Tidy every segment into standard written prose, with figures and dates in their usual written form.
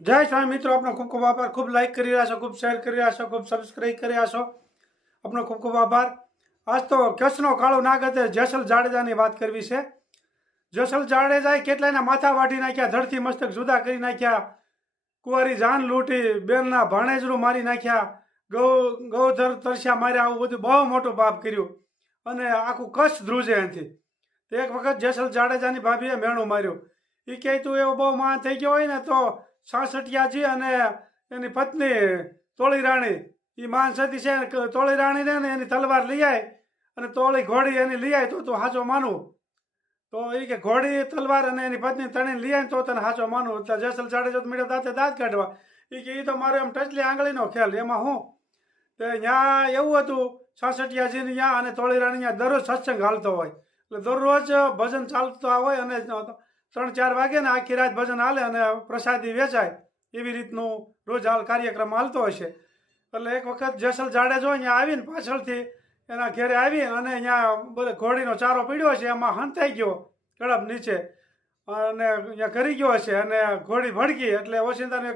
જય સ્વામી મિત્રો, આપનો ખૂબ ખૂબ આભાર. ખૂબ લાઈક કરી રહ્યા છો, ખૂબ શેર કરી રહ્યા છો, ખૂબ સબસ્ક્રાઈબ કરી રહ્યા છો. આપનો ખૂબ ખૂબ આભાર. આજ તો કચ્છનો કાળો નાગ હતો જેસલ જાડેજાની વાત કરવી છે. જેસલ જાડેજાએ કેટલાયના માથા વાઢી નાખ્યા, ધરતી મસ્તક જુદા કરી નાખ્યા, કુંવારી જાન લૂંટી, બેનના ભાણેજરું મારી નાખ્યા, ગૌધર તરસ્યા માર્યા. આવું બધું બહુ મોટું પાપ કર્યું અને આખું કચ્છ ધ્રુજે એનાથી. તો એક વખત જેસલ જાડેજાની ભાભીએ મેણું માર્યું. એ કહે તું એવો બહુ મહાન થઈ ગયો હોય ને તો સાસઠિયાજી અને એની પત્ની તોળી રાણી, એ માન સતી છે, તોળી રાણીને ને એની તલવાર લઈ આય અને તોળી ઘોડી એની લઈ આય તો તું સાચો માનવું. તો એ કે ઘોડી તલવાર અને એની પત્ની તણીને લઈ આય તો તને સાચો માનવું. એટલે જેસલ જાડેજો મેળ્યો દાંતે દાંત કાઢવા. એ કે એ તો મારો એમ ટચલી આંગળીનો ખેલ, એમાં હું તો ત્યાં એવું હતું સાસઠિયાજીને ત્યાં અને તોળી રાણી ત્યાં દરરોજ સત્સંગ હાલતો હોય. એટલે દરરોજ ભજન ચાલતા હોય અને 3-4 વાગે ને આખી રાત ભજન હાલે અને પ્રસાદી વેચાય. એવી રીતનું રોજ હાલ કાર્યક્રમ હાલતો હશે. એટલે એક વખત જેસલ જાડેજો અહીંયા આવીને પાછળથી એના ઘેરે આવી અને અહીંયા બધે ઘોડીનો ચારો પીડ્યો છે, એમાં હંતાઈ ગયો કડપ નીચે અને અહીંયા કરી ગયો હશે અને ઘોડી ભડકી. એટલે ઓચિંતાને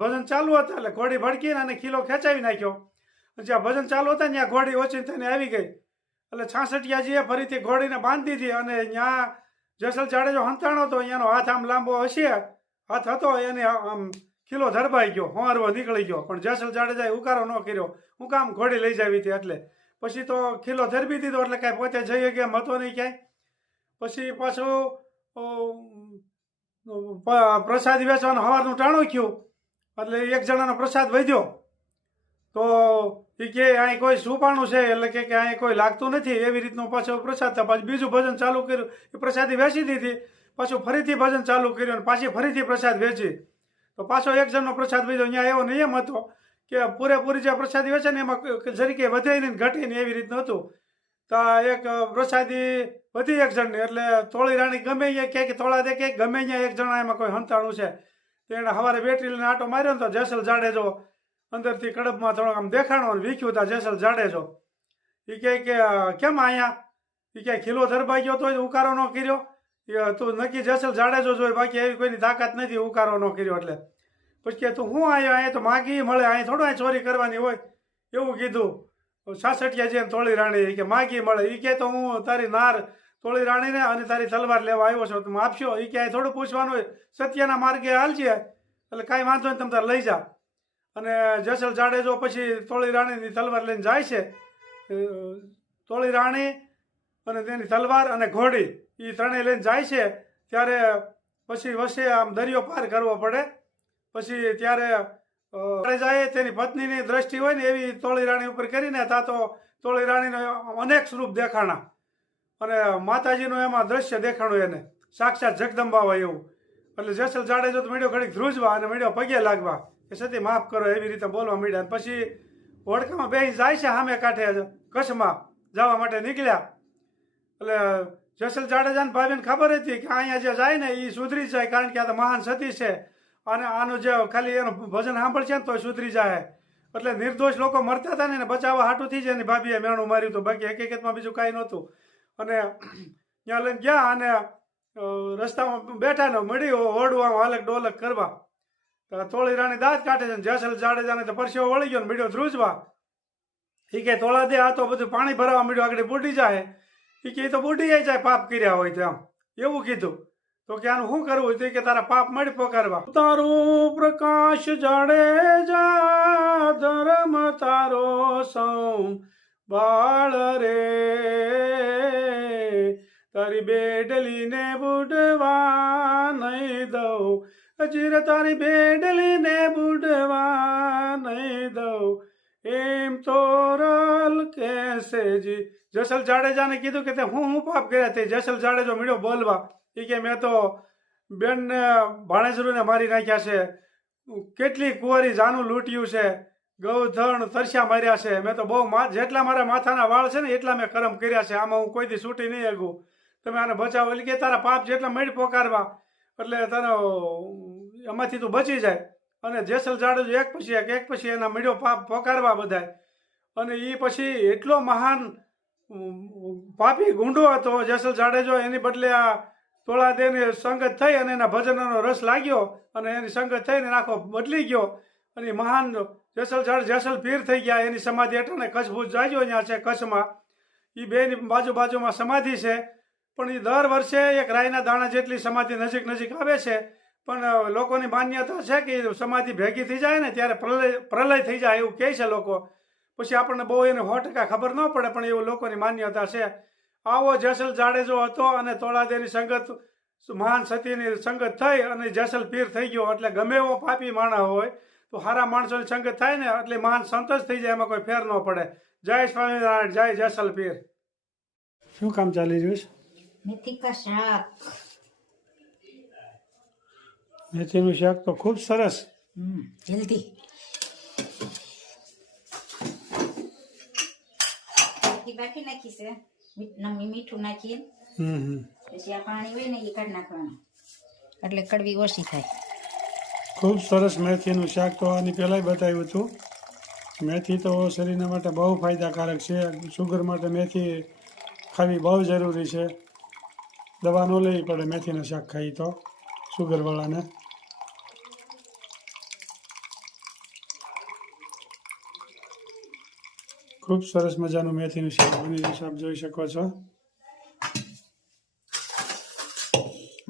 ભજન ચાલુ હતા એટલે ઘોડી ભડકીને અને ખીલો ખેંચાવી નાખ્યો. જ્યાં ભજન ચાલુ હતા ત્યાં ઘોડી ઓચિંતાને આવી ગઈ. એટલે છાસઠિયાજીએ ફરીથી ઘોડીને બાંધી દીધી અને ત્યાં જેસલ જાડેજો હંતાણો હતો, અહીંયાનો હાથ આમ લાંબો હશે, હાથ હતો એને આમ ખીલો ધરબાઈ ગયો, હોંરવો નીકળી ગયો. પણ જેસલ જાડેજાએ ઉકારો ન કર્યો. હું કામ ઘોડી લઈ જાવી હતી એટલે પછી તો ખીલો ધરબી દીધો એટલે કાંઈ પોતે જઈએ કે હતો નહીં ક્યાંય. પછી પાછું પ્રસાદી વેચવાનું સવારનું ટાણું થયું એટલે એક જણાનો પ્રસાદ વધ્યો. તો એ કે અહીં કોઈ સુપાણું છે એટલે કે અહીં કોઈ લાગતું નથી. એવી રીતનું પાછું પ્રસાદ થાય. પાછું બીજું ભજન ચાલુ કર્યું, એ પ્રસાદી વેચી દીધી. પાછું ફરીથી ભજન ચાલુ કર્યું અને પાછી ફરીથી પ્રસાદ વેચી. તો પાછો એક જણનો પ્રસાદ વધ્યો. અહીંયા એવો નિયમ હતો કે પૂરેપૂરી જે પ્રસાદી વેચે ને એમાં જરીકે વધે નહીં ઘટે નહીં, એવી રીતનું હતું. તો એક પ્રસાદી વધી એક જણની એટલે તોળી રાણી ગમે અહીંયા કે તોળા દે કે ગમે અહીંયા એક જણા એમાં કોઈ હંતાણું છે. તો એને સવારે બેટરી લઈને આટો માર્યો ને તો જેસલ જાડેજો અંદરથી કડપમાં થોડોક આમ દેખાણો અને વીખ્યું હતા જેસલ જાડેજો. એ કહે કે કેમ અહીંયા? એ કહે ખીલો ધરબાઈ ગયો તો ઉકારો ન કર્યો. તું નક્કી જેસલ જાડેજો જોઈ, બાકી એવી કોઈની તાકાત નથી ઉકારો ન કર્યો. એટલે પછી કે તું હું આવ્યો? અહીંયા તો માગી મળે, અહીં થોડું અહીં ચોરી કરવાની હોય એવું કીધું સાસઠિયાજી તોળી રાણી. કે માગી મળે. એ કહે તો હું તારી નાર તોળી રાણીને અને તારી તલવાર લેવા આવ્યો છો, તમે આપશો? એ કહે થોડું પૂછવાનું હોય, સત્યના માર્ગે હાલજે એટલે કાંઈ વાંધો નહીં, તમે તારે લઈ જા. અને જેસલ જાડેજો પછી તોળી રાણીની તલવાર લઈને જાય છે. તોળી રાણી અને તેની તલવાર અને ઘોડી એ ત્રણેય લઈને જાય છે. ત્યારે પછી વચ્ચે આમ દરિયો પાર કરવો પડે. પછી ત્યારે જાય તેની પત્નીની દ્રષ્ટિ હોય ને એવી તોળી રાણી ઉપર કરીને તા તો તોળી રાણીને અનેક સ્વરૂપ દેખાણા અને માતાજીનું એમાં દ્રશ્ય દેખાણું એને સાક્ષાત જગદંબા હોય એવું. એટલે જેસલ જાડેજો તો મળ્યો ઘડીક ધ્રુજવા અને મળ્યો પગે લાગવા કે સતી માફ કરો, એવી રીતે બોલવા માંડ્યા. પછી હોડકામાં બેસી જાય છે સામે કાંઠે કચ્છમાં જવા માટે નીકળ્યા. એટલે જેસલ જાડેજાને ભાભીને ખબર હતી કે અહીંયા જે જાય ને એ સુધરી જાય, કારણ કે આ તો મહાન સતી છે અને આનું જે ખાલી એનું ભજન સાંભળશે ને તો સુધરી જાય. એટલે નિર્દોષ લોકો મરતા હતા ને એને બચાવવા હાટુથી જ એની ભાભીએ મેણું માર્યું હતું, બાકી હકીકતમાં બીજું કાંઈ નહોતું. અને ત્યાં લઈને ગયા અને રસ્તામાં બેઠા ને મળ્યું હોડું આમ હાલક ડોલક કરવા. તોળી રાણી દાંત કાઢે છે, જેસલ જાડેજાને તો પરસેવો વળી ગયો ને મળ્યો ધ્રુજવા. એ કે તોળા દે, આ તો બધું પાણી ભરવા મળ્યું, આગળ બુડી જાય. એ કે તો બુડી જાય પાપ કર્યા હોય તો આમ એવું કીધું. તો કે આનું શું કરવું? તો કે તારા પાપ મળી પોકારવા. તારું પ્રકાશ જાડેજા ધર્મ તારો સૌ બાળ રે, તારી બેડલીને બુડવા નહીં દઉં, હજીર તારી બેડલીને બુડવા નહીં દઉં, એમ તોરલ કેસેજી. જેસલ જાડેજાને કીધું કે તે હું પાપ કર્યા. તે જેસલ જાડેજો મળ્યો બોલવા. એ કે મેં તો બેનને ભાણેજરૂને મારી નાખ્યા છે, કેટલી કુંવારી જાનું લૂંટ્યું છે, ગૌધણ તરસ્યા માર્યા છે. મેં તો બહુ જેટલા મારા માથાના વાળ છે ને એટલા મેં કર્મ કર્યા છે, આમાં હું કોઈથી છૂટી નહીં આગું. તમે આને બચાવો. એટલે કે તારા પાપ જેટલા મળી પોકારવા એટલે તને એમાંથી તું બચી જાય. અને જેસલ જાડેજો એક પછી એના મળ્યો પાપ પોકારવા બધાય. અને એ પછી એટલો મહાન પાપી ગુંડો હતો જેસલ જાડેજો. એની બદલે આ તોળાદેવની સંગત થઈ અને એના ભજનનો રસ લાગ્યો અને એની સંગત થઈને આખો બદલી ગયો અને મહાન જેસલ પીર થઈ ગયા. એની સમાધિ હેઠળ કચ્છ ભુજ જાજો અહીંયા છે કચ્છમાં. એ બેની બાજુમાં સમાધિ છે, પણ એ દર વર્ષે એક રાયના દાણા જેટલી સમાધિ નજીક આવે છે. પણ લોકોની માન્યતા છે કે સમાધિ ભેગી થઈ જાય ને ત્યારે પ્રલય થઈ જાય એવું કહે છે લોકો. પછી આપણને બહુ એને 100% ખબર ન પડે, પણ એવું લોકોની માન્યતા છે. આવો જેસલ જાડેજો હતો અને તોળાદેવની સંગત મહાન સતીની સંગત થઈ અને જેસલ પીર થઈ ગયો. એટલે ગમે એવો પાપી માણસ હોય તો સારા માણસોની સંગત થાય ને એટલે મહાન સંત જ થઈ જાય, એમાં કોઈ ફેર ન પડે. જય સ્વામિનારાયણ, જય જેસલ પીર. શું કામ ચાલી રહ્યું છે? મેથી કા શાક. મેથીનું શાક તો ખૂબ સરસ. જલ્દી બાકી નાખી છે, મીઠું નાખીએ પછી આ પાણી હોય ને એ કાઢી નાખવાનું એટલે કડવી ઓછી થાય. ખૂબ સરસ મેથીનું શાક. તો આની પહેલાંય બતાવ્યું હતું. મેથી તો શરીરના માટે બહુ ફાયદાકારક છે. શુગર માટે મેથી ખાવી બહુ જરૂરી છે. દવા ન લેવી પડે મેથીનું શાક ખાઈ તો શુગરવાળાને. ખૂબ સરસ મજાનું મેથીનું શાક બની રહ્યું, આપ જોઈ શકો છો.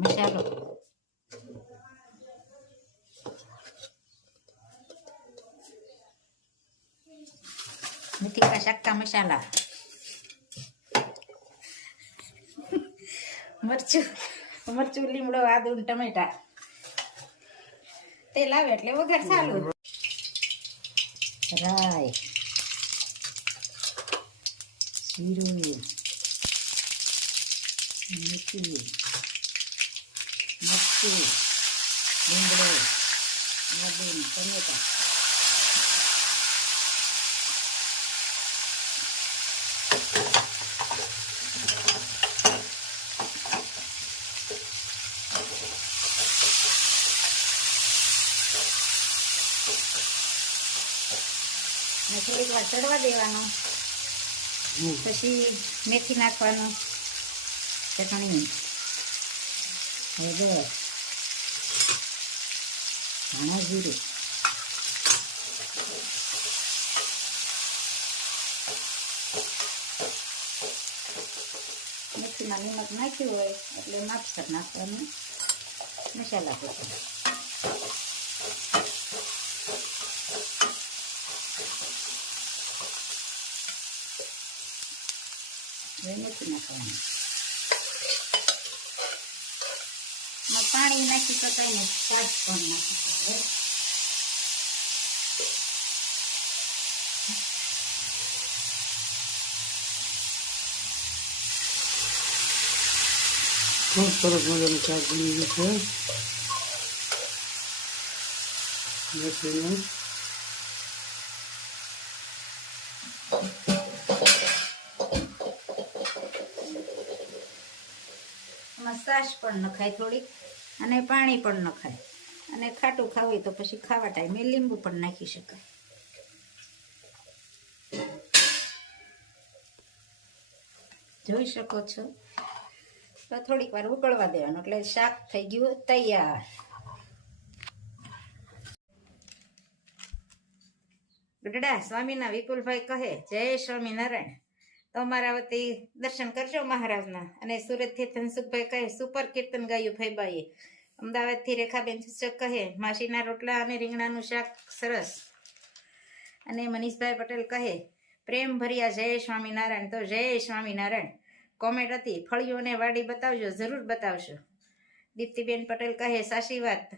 મસાલો મેથી કા શાક કા મસાલા, મરચું, લીમડો, આદુ, ટમેટા, તેલ આવે એટલે વઘાર ચાલુ. રાઈ, જીરું, મેથી, મરચું, લીમડો, આદુ, ટમેટા. થોડીક વાર ચડવા દેવાનું, પછી મેથી નાખવાનું, ચટણી, હળદર, ધાણા જીરું, મેથીમાં નિમક નાખ્યું હોય એટલે માપસર નાખવાનું મસાલા પોતા. મેથી નાખવાનું, પાણી નાખી શકાય ને છાશ પણ નાખી શકાય. ખૂબ સરસ મજાનું શાક બની ગયું છે મેથીનું. છાશ પણ નખાય થોડીક અને પાણી પણ નખાય, અને ખાટું ખાવું હોય તો પછી ખાવા ટાઈમે લીંબુ પણ નાખી શકાય. જોઈ શકો છો. તો થોડીક વાર ઉકળવા દેવાનું એટલે શાક થઈ ગયું તૈયાર. ગઢડા સ્વામીના વિપુલભાઈ કહે જય સ્વામિનારાયણ. તો અમારા વતી દર્શન કરજો મહારાજના. અને સુરતથી ધનસુખભાઈ કહે સુપર કીર્તન ગાયું ફૈબાઈએ. અમદાવાદથી રેખાબેન ચૂચક કહે માસીના રોટલા અને રીંગણાનું શાક સરસ. અને મનીષભાઈ પટેલ કહે પ્રેમ ભર્યા જય સ્વામિનારાયણ. તો જય સ્વામિનારાયણ. કોમેન્ટ હતી ફળીઓને વાડી બતાવજો, જરૂર બતાવશો. દીપ્તિબેન પટેલ કહે સાચી વાત,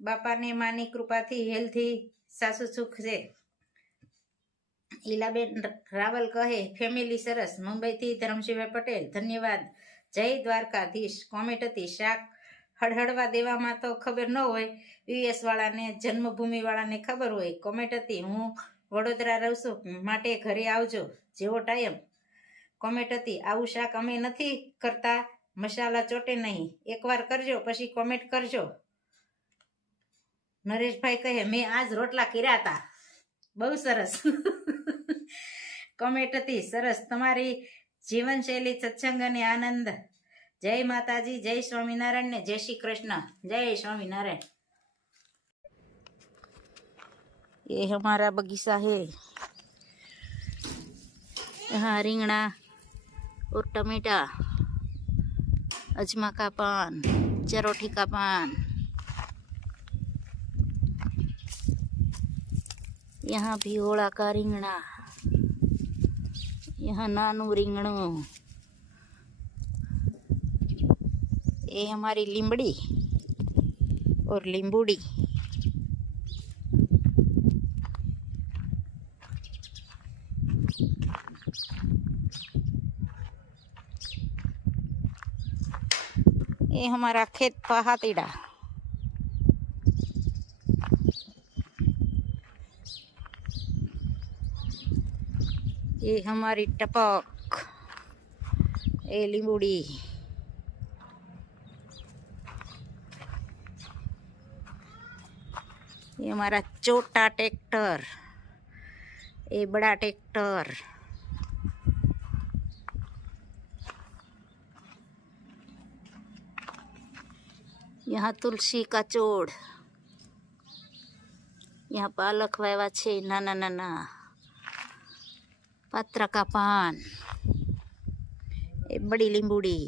બાપાને માની કૃપાથી હેલ્થી સાસુ સુખ છે. ઈલાબેન રાવલ કહે ફેમિલી સરસ. મુંબઈથી ધરમશીભાઈ પટેલ ધન્યવાદ, જય દ્વારકાધીશ. કોમેન્ટ હતી શાક હળહળવા દેવામાં તો ખબર ન હોય, યુએસ વાળાને જન્મભૂમિ વાળાને ખબર હોય. કોમેન્ટ હતી હું વડોદરા રહું છું માટે ઘરે આવજો જેવો ટાઈમ. કોમેન્ટ હતી આવું શાક અમે નથી કરતા, મસાલા ચોટે નહીં, એકવાર કરજો પછી કોમેન્ટ કરજો. નરેશભાઈ કહે મેં આજ રોટલા કર્યા હતા. બહુ સરસ. કોમેન્ટ હતી સરસ, તમારી જીવનશૈલી સત્સંગ અને આનંદ. જય जय माताजी, जय स्वामीनारायण ने जय श्री कृष्ण, जय स्वामीनारायण। ये हमारा बगीचा है। यहाँ रिंगणा और टमेटा, अजमा का पान, चरोठी का पान। यहाँ भी ओला का रिंगणा, यहाँ नानू रिंगणो। ये हमारी लीमड़ी और लींबूड़ी। ये हमारा खेत पहातीड़ा। ये हमारी टपक, ये लींबूड़ी। ये हमारा छोटा ट्रैक्टर, ये बड़ा ट्रैक्टर। यहाँ तुलसी का चोड़, यहाँ पालक वावा छे नाना नाना, पात्रा का पान, ये बड़ी लींबूड़ी।